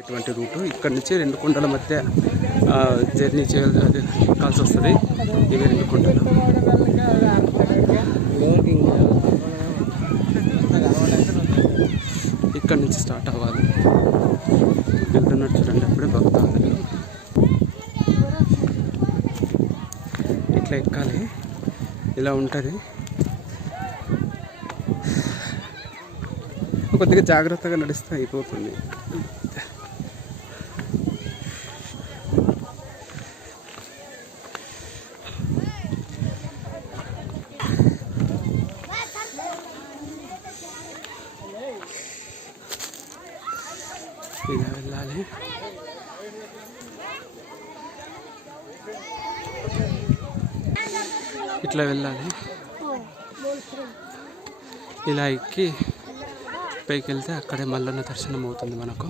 ఇటువంటి రూటు ఇక్కడ నుంచి రెండు కొండల మధ్య జర్నీ ఎక్కాల్సి వస్తుంది. ఇవి రెండు కొండలు ఇక్కడ నుంచి స్టార్ట్ అవ్వాలి. వెళ్తున్నట్టు చూడండి, అప్పుడే భక్తులు ఇట్లా ఎక్కాలి. ఇలా ఉంటుంది. కొద్దిగా జాగ్రత్తగా నడిస్తే అయిపోతుంది. ఇలా వెళ్ళాలి. ఇట్లా వెళ్ళాలి. ఇలా ఎక్కి పైకి వెళ్తే అక్కడే మల్లన్న దర్శనం అవుతుంది మనకు.